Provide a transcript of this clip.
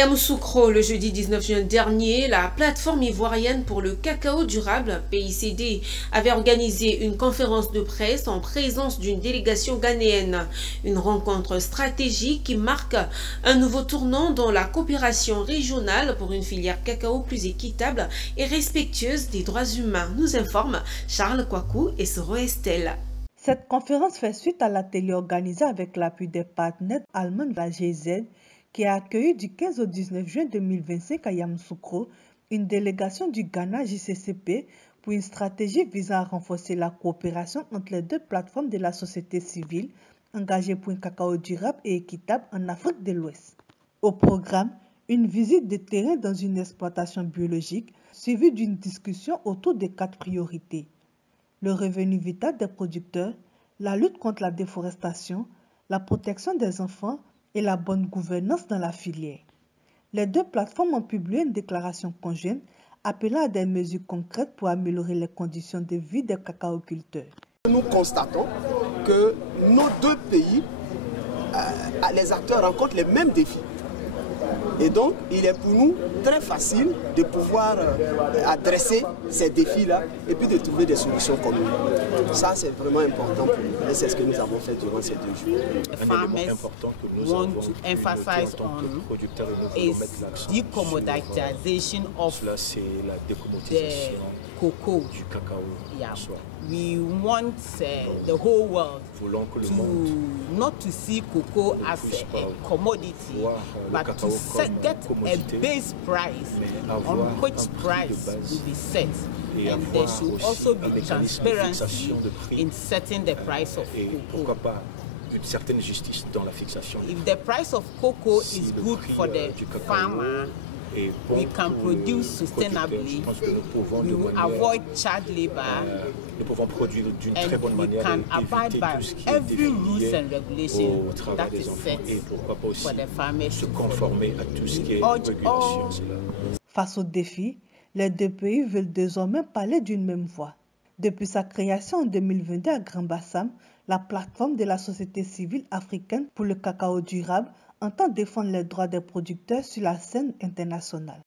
Yamoussoukro, le jeudi 19 juin dernier, la plateforme ivoirienne pour le cacao durable, PICD, avait organisé une conférence de presse en présence d'une délégation ghanéenne. Une rencontre stratégique qui marque un nouveau tournant dans la coopération régionale pour une filière cacao plus équitable et respectueuse des droits humains, nous informe Charles Kwaku et Soro Estelle. Cette conférence fait suite à l'atelier organisé avec l'appui des partenaires allemands de la GIZ qui a accueilli du 15 au 19 juin 2025 à Yamoussoukro une délégation du Ghana JCCP pour une stratégie visant à renforcer la coopération entre les deux plateformes de la société civile engagées pour un cacao durable et équitable en Afrique de l'Ouest. Au programme, une visite de terrain dans une exploitation biologique suivie d'une discussion autour des 4 priorités. Le revenu vital des producteurs, la lutte contre la déforestation, la protection des enfants et la bonne gouvernance dans la filière. Les deux plateformes ont publié une déclaration conjointe appelant à des mesures concrètes pour améliorer les conditions de vie des cacaoculteurs. Nous constatons que nos deux pays, les acteurs rencontrent les mêmes défis. Et donc, il est pour nous très facile de pouvoir adresser ces défis-là et puis de trouver des solutions communes. Ça, c'est vraiment important pour nous. Et c'est ce que nous avons fait durant ces 2 jours. Un élément important que nous avons emphasize on is decommoditization of the cocoa. Du cacao. Yeah. We want the whole world not to see cocoa as a commodity, but to get a base price on which price will be set. And there should also be transparency in setting the price of cocoa. Une certaine justice dans la fixation. If the price of cocoa is good for the farmer, we can produce sustainably, we will avoid child labor, nous pouvons produire d'une très bonne we manière can et abide éviter by tout ce qui est every rules défini and regulation au travail that des is enfants set et pourquoi pas aussi for the farmers se to conformer à tout ce qui est Urge régulation. all. Face aux défis, les deux pays veulent désormais parler d'une même voix. Depuis sa création en 2022 à Grand Bassam, la plateforme de la société civile africaine pour le cacao durable entend défendre les droits des producteurs sur la scène internationale.